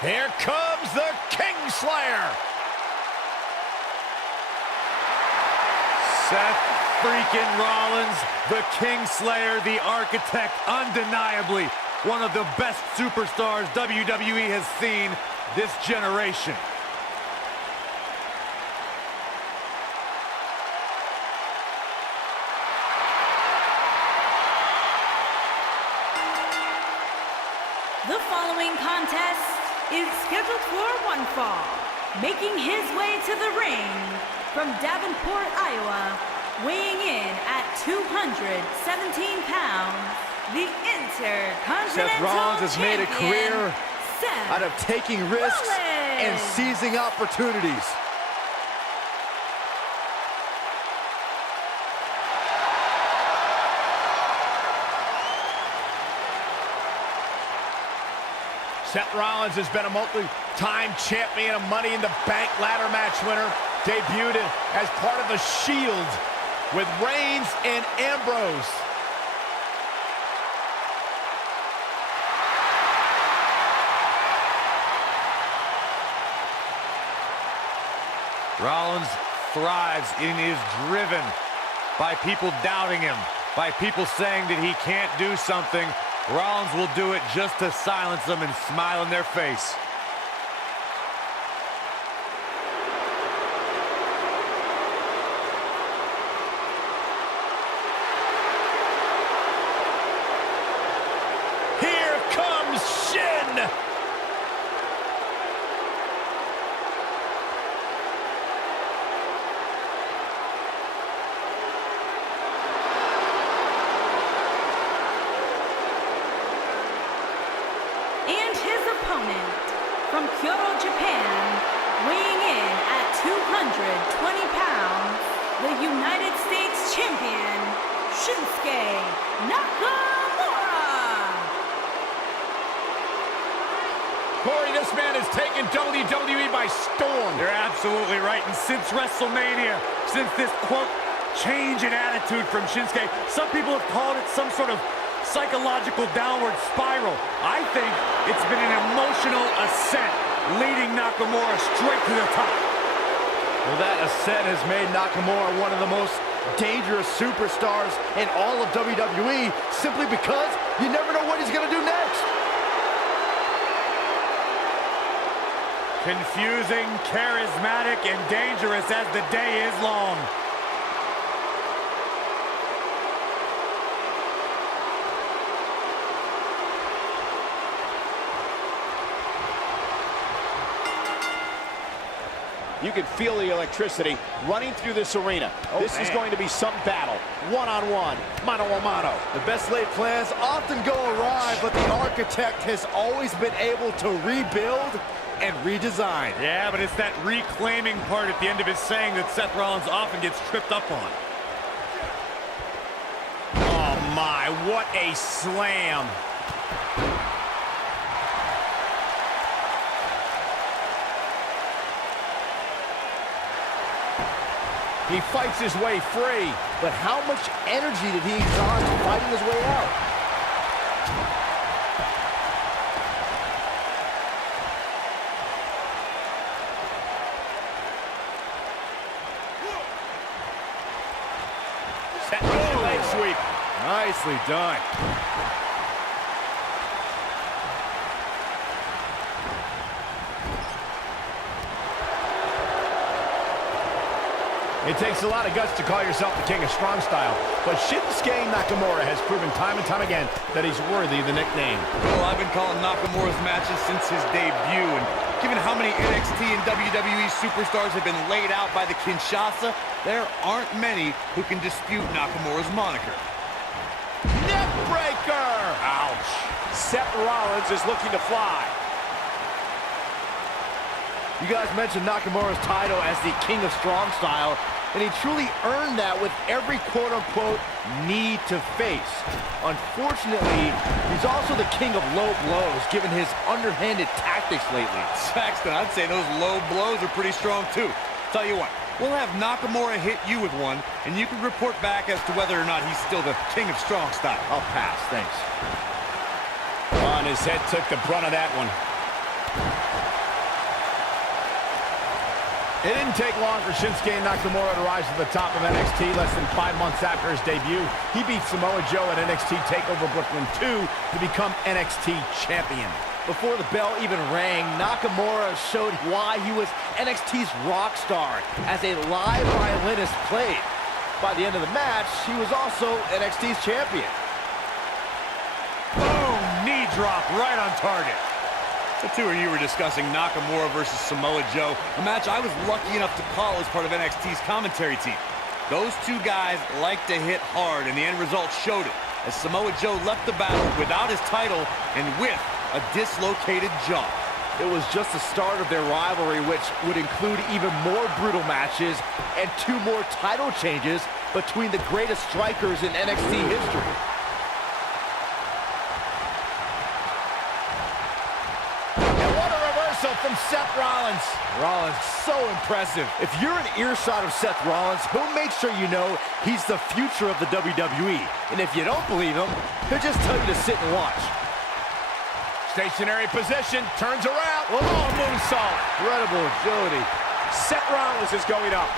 Here comes the Kingslayer. Seth freaking Rollins, the Kingslayer, the architect, undeniably one of the best superstars WWE has seen this generation. The following contest is scheduled for one fall. Making his way to the ring from Davenport, Iowa, weighing in at 217 pounds, the Intercontinental Seth Rollins has made a career Seth out of taking risks and Rollins. seizing opportunities. Seth Rollins has been a multi-time champion, a Money in the Bank ladder match winner, debuted as part of the Shield with Reigns and Ambrose. Rollins thrives and is driven by people doubting him, by people saying that he can't do something. Rollins will do it just to silence them and smile in their face. Here comes Shin! And his opponent from Kyoto, Japan, weighing in at 220 pounds, the United States champion, Shinsuke Nakamura. Corey, this man has taken WWE by storm. You're absolutely right. And since WrestleMania, since this, quote, change in attitude from Shinsuke, some people have called it some sort of psychological downward spiral. I think it's been an emotional ascent, leading Nakamura straight to the top. Well, that ascent has made Nakamura one of the most dangerous superstars in all of WWE, simply because you never know what he's going to do next. Confusing, charismatic, and dangerous as the day is long. You can feel the electricity running through this arena. This is going to be some battle. One-on-one, mano-a-mano. The best laid plans often go awry, but the architect has always been able to rebuild and redesign. Yeah, but it's that reclaiming part at the end of his saying that Seth Rollins often gets tripped up on. Oh my, what a slam. He fights his way free, but how much energy did he exhaust fighting his way out? Set leg sweep. Nicely done. It takes a lot of guts to call yourself the king of strong style, but Shinsuke Nakamura has proven time and time again that he's worthy of the nickname. Well, I've been calling Nakamura's matches since his debut, and given how many NXT and WWE superstars have been laid out by the Kinshasa, there aren't many who can dispute Nakamura's moniker. Neckbreaker! Ouch. Seth Rollins is looking to fly. You guys mentioned Nakamura's title as the king of strong style, and he truly earned that with every quote-unquote need to face. Unfortunately, he's also the king of low blows, given his underhanded tactics lately. Saxton, I'd say those low blows are pretty strong too. Tell you what, we'll have Nakamura hit you with one, and you can report back as to whether or not he's still the king of strong style. I'll pass, thanks. On his head took the brunt of that one. It didn't take long for Shinsuke Nakamura to rise to the top of NXT. Less than 5 months after his debut, he beat Samoa Joe at NXT TakeOver Brooklyn 2 to become NXT champion. Before the bell even rang, Nakamura showed why he was NXT's rock star as a live violinist played. By the end of the match, he was also NXT's champion. Boom! Knee drop right on target. The two of you were discussing Nakamura versus Samoa Joe, a match I was lucky enough to call as part of NXT's commentary team. Those two guys like to hit hard, and the end result showed it, as Samoa Joe left the battle without his title and with a dislocated jaw. It was just the start of their rivalry, which would include even more brutal matches and 2 more title changes between the greatest strikers in NXT history. From Seth Rollins. Rollins, so impressive. If you're an earshot of Seth Rollins, he'll make sure you know he's the future of the WWE. And if you don't believe him, he'll just tell you to sit and watch. Stationary position, turns around. Oh, moonsault. Incredible agility. Seth Rollins is going up.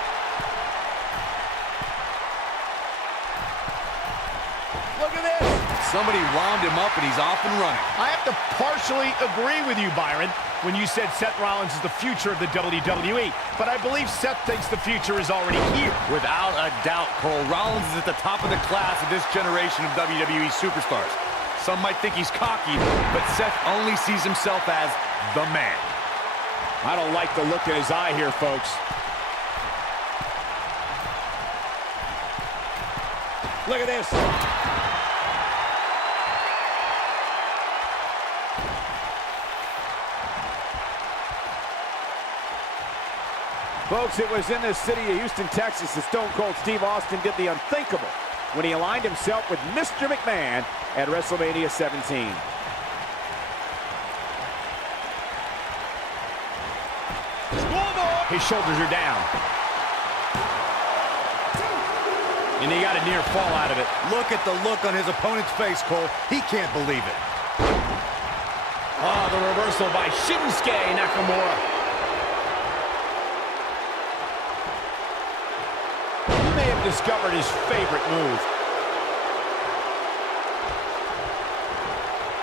Look at this. Somebody wound him up and he's off and running. I have to partially agree with you, Byron, when you said Seth Rollins is the future of the WWE. But I believe Seth thinks the future is already here. Without a doubt, Cole, Rollins is at the top of the class of this generation of WWE superstars. Some might think he's cocky, but Seth only sees himself as the man. I don't like the look in his eye here, folks. Look at this. Folks, it was in the city of Houston, Texas that Stone Cold Steve Austin did the unthinkable when he aligned himself with Mr. McMahon at WrestleMania 17. His shoulders are down. And he got a near fall out of it. Look at the look on his opponent's face, Cole. He can't believe it. Oh, the reversal by Shinsuke Nakamura. He may have discovered his favorite move.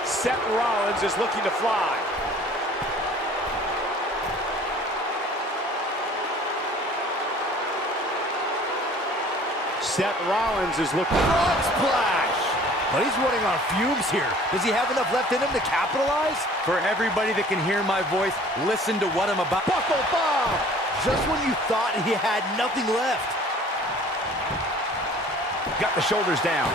Seth Rollins is looking to fly. Seth Rollins is looking. Frog splash! But he's running on fumes here. Does he have enough left in him to capitalize? For everybody that can hear my voice, listen to what I'm about. Buckle bomb! Just when you thought he had nothing left. Got the shoulders down.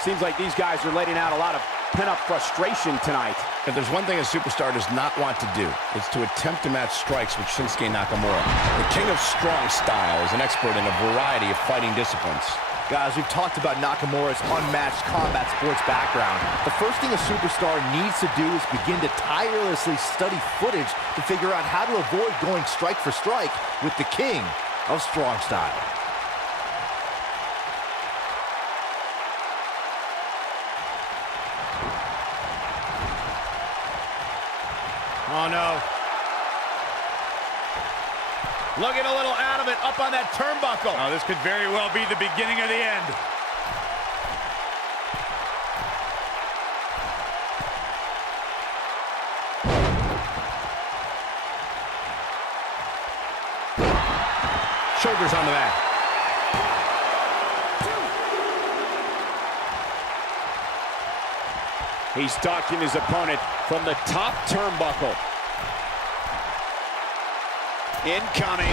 Seems like these guys are letting out a lot of pent-up frustration tonight. If there's one thing a superstar does not want to do, it's to attempt to match strikes with Shinsuke Nakamura. The king of strong style is an expert in a variety of fighting disciplines. Guys, we've talked about Nakamura's unmatched combat sports background. The first thing a superstar needs to do is begin to tirelessly study footage to figure out how to avoid going strike for strike with the king of strong style. Oh, no. Looking a little out of it, up on that turnbuckle. Oh, this could very well be the beginning of the end. Shoulders on the mat. He's stalking his opponent from the top turnbuckle. Incoming.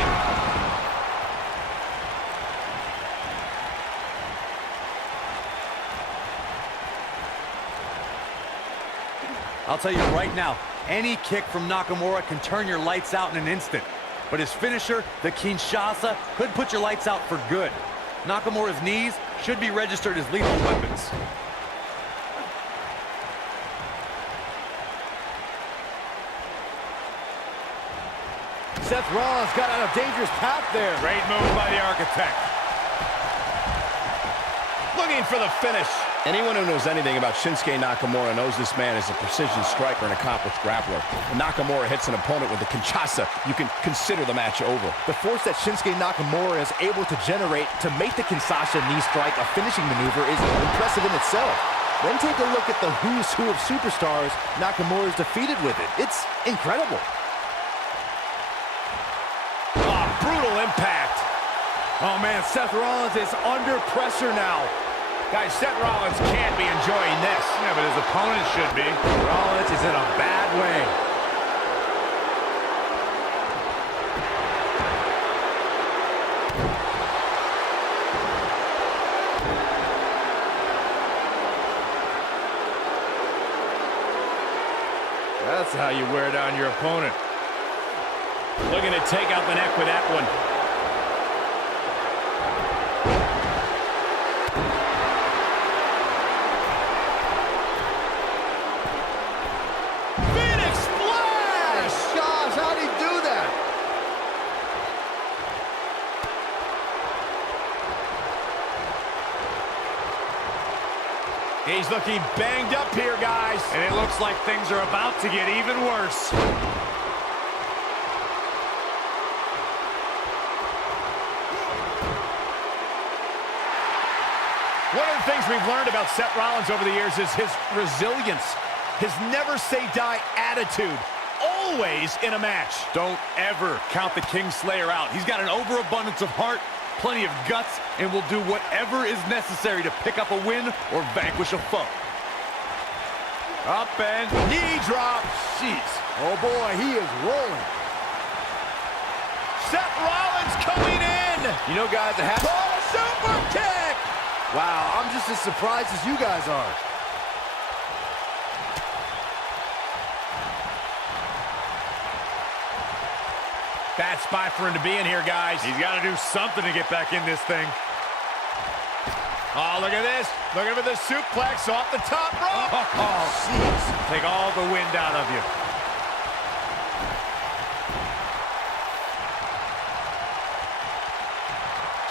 I'll tell you right now, any kick from Nakamura can turn your lights out in an instant. But his finisher, the Kinshasa, could put your lights out for good. Nakamura's knees should be registered as lethal weapons. Seth Rollins got on a dangerous path there. Great move by the Architect. Look swinging for the finish. Anyone who knows anything about Shinsuke Nakamura knows this man is a precision striker and accomplished grappler. When Nakamura hits an opponent with a Kinshasa, you can consider the match over. The force that Shinsuke Nakamura is able to generate to make the Kinshasa knee strike a finishing maneuver is impressive in itself. Then take a look at the who's who of superstars Nakamura is defeated with it. It's incredible. Oh, brutal impact. Oh, man, Seth Rollins is under pressure now. Guys, Seth Rollins can't be enjoying this. Yeah, but his opponent should be. Rollins is in a bad way. That's how you wear down your opponent. Looking to take out the neck with that one. Phoenix Splash! Gosh, how'd he do that? He's looking banged up here, guys. And it looks like things are about to get even worse. One of the things we've learned about Seth Rollins over the years is his resilience, his never-say-die attitude, always in a match. Don't ever count the Kingslayer out. He's got an overabundance of heart, plenty of guts, and will do whatever is necessary to pick up a win or vanquish a foe. Up and Knee drop. Jeez. Oh boy, he is rolling. Seth Rollins coming in. You know, guys, it has... Oh, super kick. Wow, I'm just as surprised as you guys are. Bad spot for him to be in here, guys. he's got to do something to get back in this thing. Oh, look at this. Looking for the suplex off the top rope. Oh, jeez. Take all the wind out of you.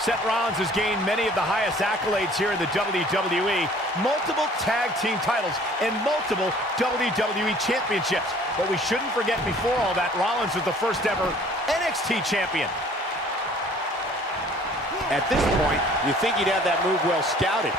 Seth Rollins has gained many of the highest accolades here in the WWE, multiple tag team titles and multiple WWE championships. But we shouldn't forget, before all that, Rollins was the first ever NXT champion. At this point, you think he'd have that move well scouted.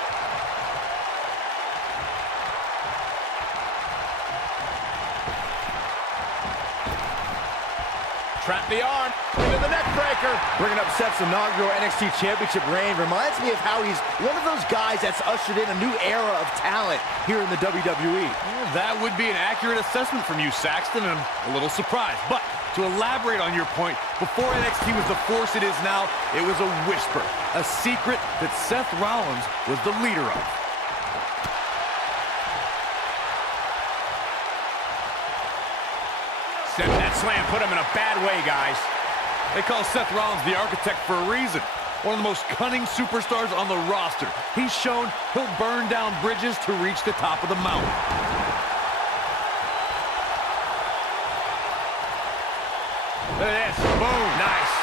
Trap the arm into the neck breaker. Bringing up Seth's inaugural NXT Championship reign reminds me of how he's one of those guys that's ushered in a new era of talent here in the WWE. Well, that would be an accurate assessment from you, Saxton, and I'm a little surprised. But to elaborate on your point, before NXT was the force it is now, it was a whisper, a secret that Seth Rollins was the leader of. Seth, that slam put him in a bad way, guys. They call Seth Rollins the architect for a reason. One of the most cunning superstars on the roster. He's shown he'll burn down bridges to reach the top of the mountain. Look at this. Boom. Nice.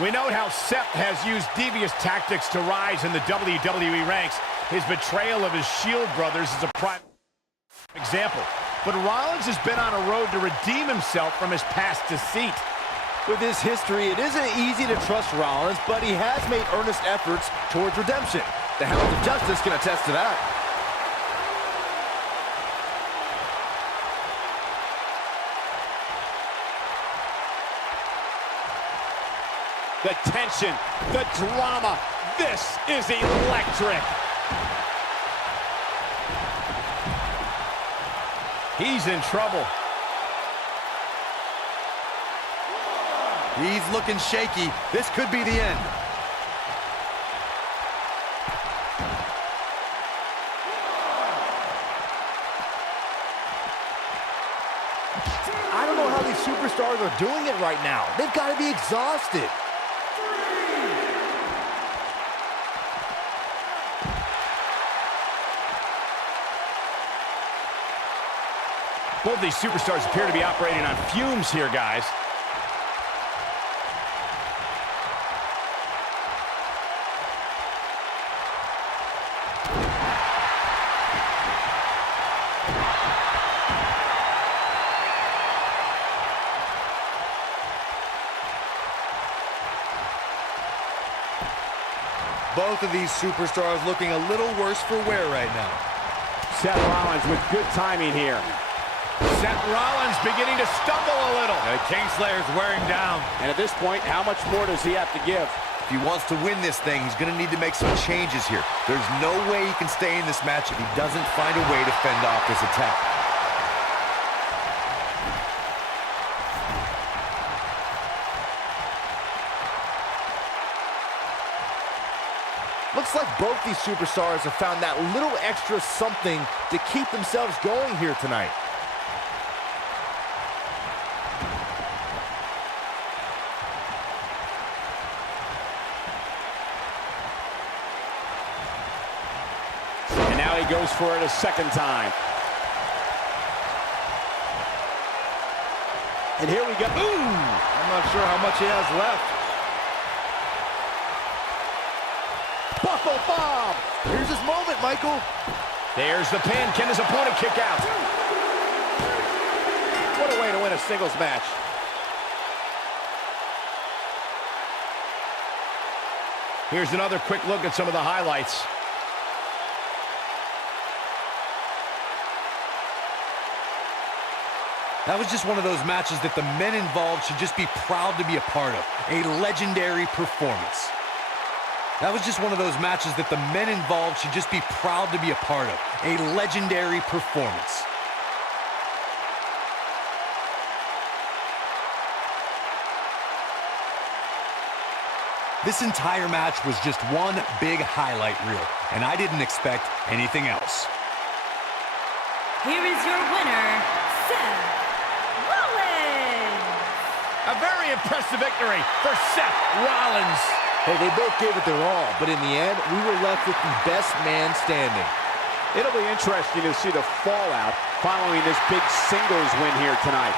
We note how Seth has used devious tactics to rise in the WWE ranks. His betrayal of his Shield brothers is a prime example. But Rollins has been on a road to redeem himself from his past deceit. With his history, it isn't easy to trust Rollins, but he has made earnest efforts towards redemption. The Hounds of Justice can attest to that. The tension, the drama, this is electric. He's in trouble. He's looking shaky. This could be the end. I don't know how these superstars are doing it right now. They've got to be exhausted. Both these superstars appear to be operating on fumes here, guys. Both of these superstars looking a little worse for wear right now. Seth Rollins with good timing here. Seth Rollins beginning to stumble a little. The Kingslayer's wearing down. And at this point, how much more does he have to give? If he wants to win this thing, he's going to need to make some changes here. There's no way he can stay in this match if he doesn't find a way to fend off this attack. Looks like both these superstars have found that little extra something to keep themselves going here tonight. And now he goes for it a second time. And here we go. Ooh! I'm not sure how much he has left. Buckle bomb! Here's his moment, Michael. There's the pin. Can his opponent kick out? What a way to win a singles match. Here's another quick look at some of the highlights. That was just one of those matches that the men involved should just be proud to be a part of. A legendary performance. That was just one of those matches that the men involved should just be proud to be a part of. A legendary performance. This entire match was just one big highlight reel, and I didn't expect anything else. Here is your winner, Seth Rollins. A very impressive victory for Seth Rollins. Hey, they both gave it their all, but in the end, we were left with the best man standing. It'll be interesting to see the fallout following this big singles win here tonight.